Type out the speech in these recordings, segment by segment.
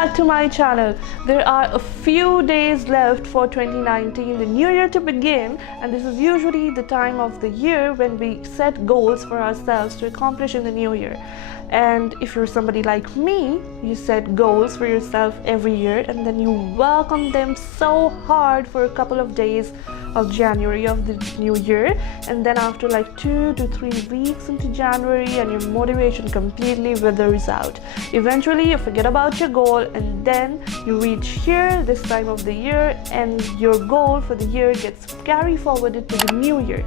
back to my channel. There are a few days left for 2019, the new year to begin, and this is usually the time of the year when we set goals for ourselves to accomplish in the new year. And if you're somebody like me, you set goals for yourself every year and then you work on them so hard for a couple of days of January of the new year, and then after like 2 to 3 weeks into January and your motivation completely withers out. Eventually you forget about your goal and then you reach here this time of the year and your goal for the year gets carried forwarded to the new year,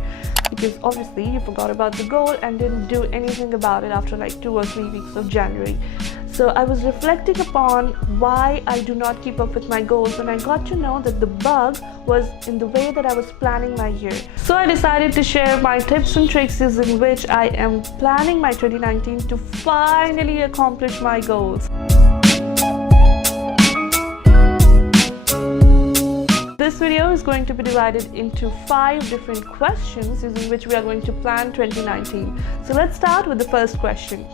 because obviously you forgot about the goal and didn't do anything about it after like 2 or 3 weeks of January. So I was reflecting upon why I do not keep up with my goals, and I got to know that the bug was in the way that I was planning my year. So I decided to share my tips and tricks in which I am planning my 2019 to finally accomplish my goals. This video is going to be divided into 5 different questions using which we are going to plan 2019. So let's start with the first question.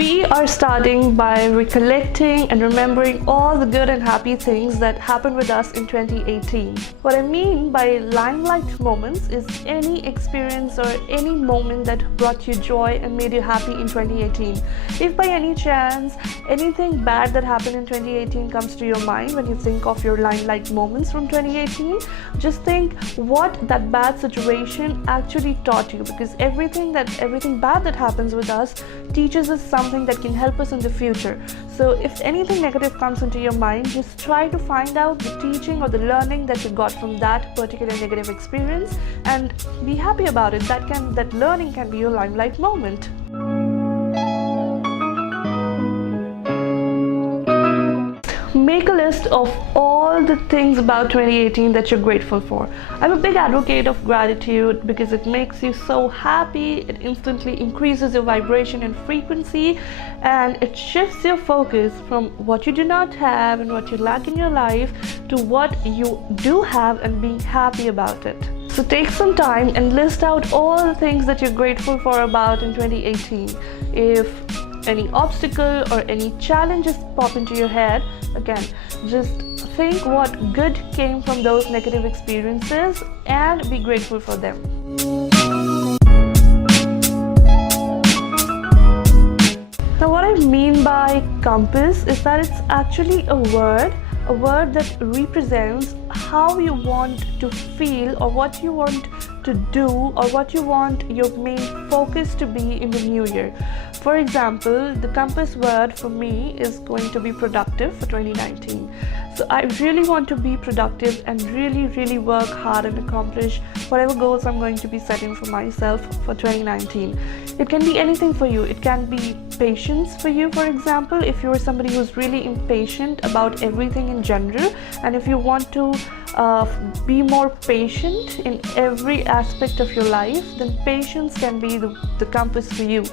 We are starting by recollecting and remembering all the good and happy things that happened with us in 2018. What I mean by limelight moments is any experience or any moment that brought you joy and made you happy in 2018. If by any chance anything bad that happened in 2018 comes to your mind when you think of your limelight moments from 2018, just think what that bad situation actually taught you, because everything bad that happens with us teaches us something that can help us in the future. So if anything negative comes into your mind, just try to find out the teaching or the learning that you got from that particular negative experience and be happy about it. That learning can be your limelight moment. Make a list of all the things about 2018 that you're grateful for. I'm a big advocate of gratitude because it makes you so happy, it instantly increases your vibration and frequency, and it shifts your focus from what you do not have and what you lack in your life to what you do have and being happy about it. So take some time and list out all the things that you're grateful for about in 2018. If any obstacle or any challenges pop into your head, again, just think what good came from those negative experiences and be grateful for them. Now, what I mean by compass is that it's actually a word that represents how you want to feel or what you want to do or what you want your main focus to be in the new year. For example, the compass word for me is going to be productive for 2019. So I really want to be productive and really work hard and accomplish whatever goals I'm going to be setting for myself for 2019. It can be anything for you. It can be patience for you, for example, if you're somebody who's really impatient about everything in general, and if you want to be more patient in every aspect of your life, then patience can be the compass for you.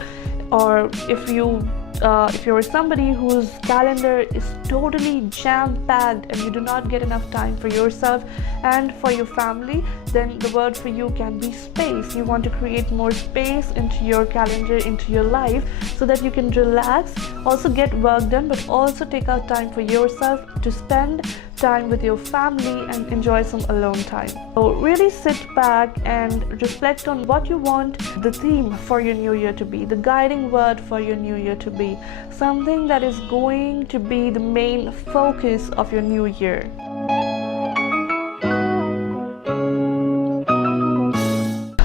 Or if you're somebody whose calendar is totally jam-packed and you do not get enough time for yourself and for your family, then the word for you can be space. You want to create more space into your calendar, into your life, so that you can relax, also get work done, but also take out time for yourself to spend time with your family and enjoy some alone time. So really sit back and reflect on what you want the theme for your new year to be, the guiding word for your new year to be, something that is going to be the main focus of your new year.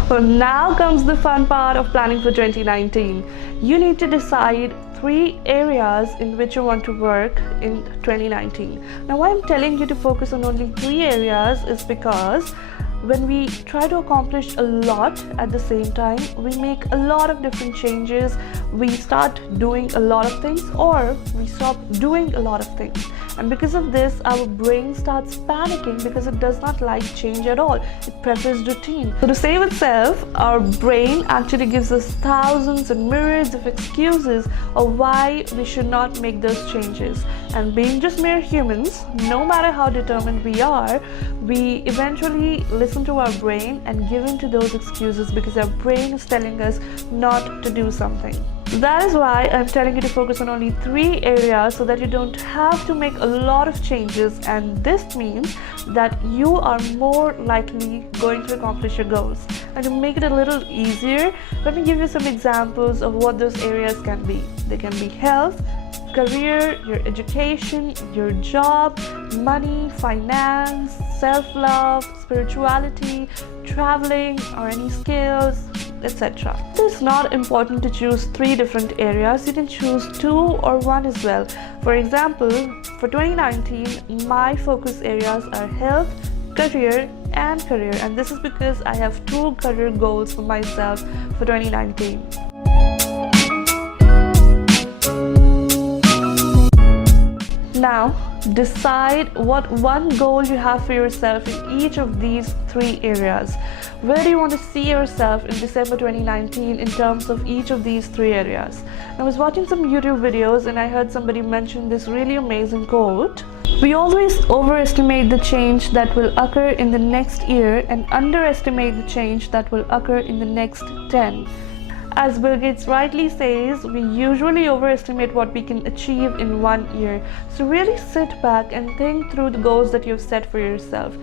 So now comes the fun part of planning for 2019. You need to decide 3 areas in which you want to work in 2019. Now, why I'm telling you to focus on only 3 areas is because when we try to accomplish a lot at the same time, we make a lot of different changes, we start doing a lot of things or we stop doing a lot of things. And because of this, our brain starts panicking because it does not like change at all. It prefers routine. So to save itself, our brain actually gives us thousands and myriads of excuses of why we should not make those changes. And being just mere humans, no matter how determined we are, we eventually listen to our brain and give in to those excuses because our brain is telling us not to do something. That is why I'm telling you to focus on only 3 areas so that you don't have to make a lot of changes, and this means that you are more likely going to accomplish your goals. And to make it a little easier, let me give you some examples of what those areas can be. They can be health, career, your education, your job, money, finance, self-love, spirituality, traveling, or any skills, etc. It's not important to choose 3 different areas. You can choose 2 or 1 as well. For example, for 2019, my focus areas are health, career, and career. And this is because I have 2 career goals for myself for 2019. Now, decide what one goal you have for yourself in each of these 3 areas. Where do you want to see yourself in December 2019 in terms of each of these 3 areas? I was watching some YouTube videos and I heard somebody mention this really amazing quote. We always overestimate the change that will occur in the next year and underestimate the change that will occur in the next 10. As Bill Gates rightly says, we usually overestimate what we can achieve in 1 year. So really sit back and think through the goals that you've set for yourself.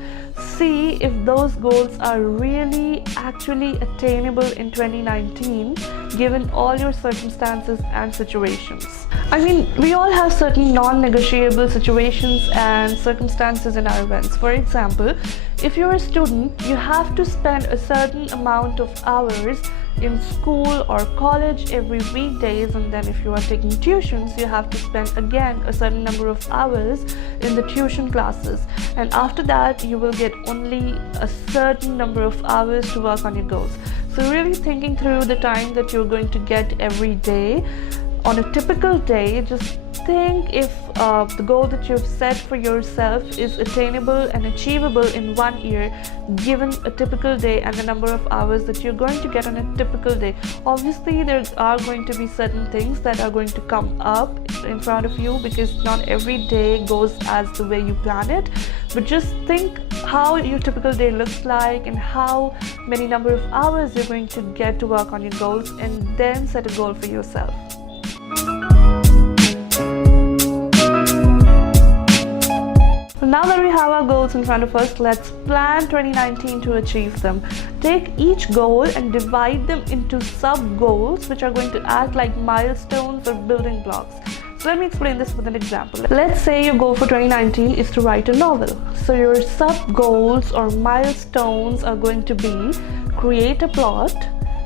See if those goals are really actually attainable in 2019, given all your circumstances and situations. I mean, we all have certain non-negotiable situations and circumstances in our events. For example, if you're a student, you have to spend a certain amount of hours in school or college every weekdays, and then if you are taking tuitions, you have to spend again a certain number of hours in the tuition classes, and after that you will get only a certain number of hours to work on your goals. So really thinking through the time that you're going to get every day. On a typical day, just think if the goal that you've set for yourself is attainable and achievable in 1 year, given a typical day and the number of hours that you're going to get on a typical day. Obviously, there are going to be certain things that are going to come up in front of you because not every day goes as the way you plan it. But just think how your typical day looks like and how many number of hours you're going to get to work on your goals, and then set a goal for yourself. Now that we have our goals in front of us, let's plan 2019 to achieve them. Take each goal and divide them into sub-goals, which are going to act like milestones or building blocks. So let me explain this with an example. Let's say your goal for 2019 is to write a novel. So your sub-goals or milestones are going to be create a plot,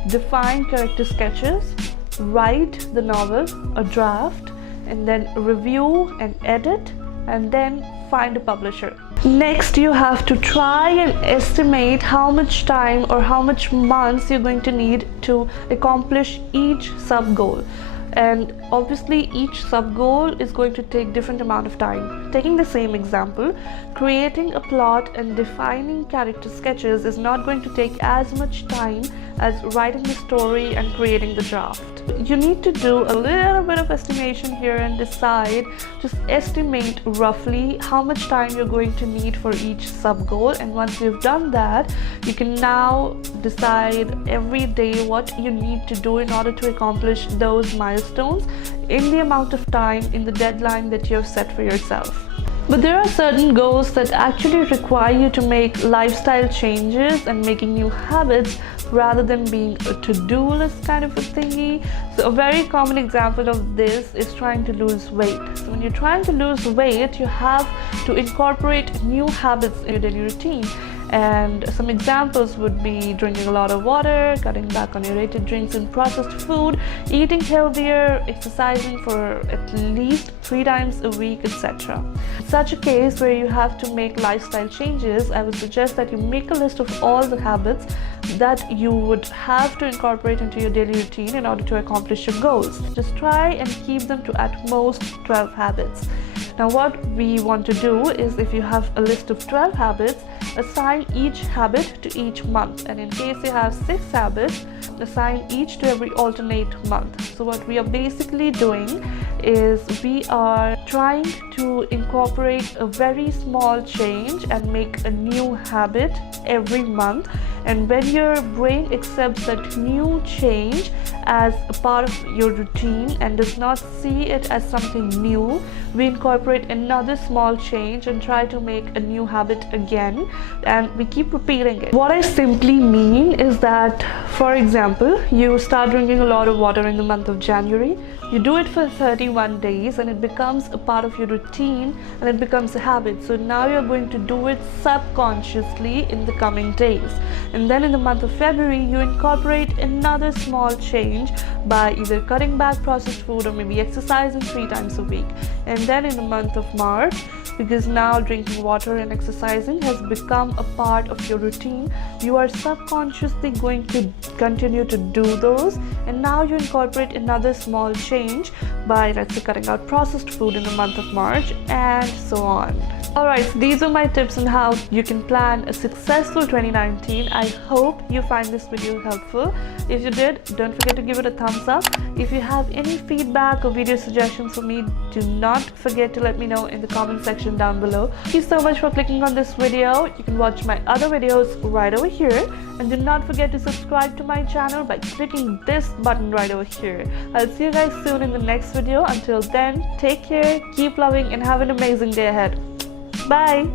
define character sketches, write the novel, a draft, and then review and edit, and then find a publisher. Next, you have to try and estimate how much time or how much months you're going to need to accomplish each sub-goal. And obviously each sub-goal is going to take different amount of time. Taking the same example, creating a plot and defining character sketches is not going to take as much time as writing the story and creating the draft. You need to do a little bit of estimation here and decide, just estimate roughly how much time you're going to need for each sub-goal, and once you've done that, you can now decide every day what you need to do in order to accomplish those milestones in the amount of time, in the deadline that you have set for yourself. But there are certain goals that actually require you to make lifestyle changes and making new habits rather than being a to-do list kind of a thingy. So a very common example of this is trying to lose weight. So when you're trying to lose weight, you have to incorporate new habits in your daily routine. And some examples would be drinking a lot of water, cutting back on aerated drinks and processed food, eating healthier, exercising for at least 3 times a week, etc. In such a case where you have to make lifestyle changes, I would suggest that you make a list of all the habits that you would have to incorporate into your daily routine in order to accomplish your goals. Just try and keep them to at most 12 habits. Now what we want to do is, if you have a list of 12 habits, assign each habit to each month, and in case you have 6 habits, assign each to every alternate month. So what we are basically doing is we are trying to incorporate a very small change and make a new habit every month, and when your brain accepts that new change as a part of your routine and does not see it as something new, we incorporate another small change and try to make a new habit again, and we keep repeating it. What I simply mean is that, for example, you start drinking a lot of water in the month of January, you do it for 31 days and it becomes a part of your routine and it becomes a habit. So now you're going to do it subconsciously in the coming days, and then in the month of February you incorporate another small change by either cutting back processed food or maybe exercising 3 times a week. And then in the month of March, because now drinking water and exercising has become a part of your routine, you are subconsciously going to continue to do those, and now you incorporate another small change by, let's say, cutting out processed food in the month of March, and so on. Alright, so these are my tips on how you can plan a successful 2019. I hope you find this video helpful. If you did, don't forget to give it a thumbs up. If you have any feedback or video suggestions for me, do not forget to let me know in the comment section down below. Thank you so much for clicking on this video. You can watch my other videos right over here, and do not forget to subscribe to my channel by clicking this button right over here. I'll see you guys soon in the next video. Until then, take care, keep loving, and have an amazing day ahead. Bye!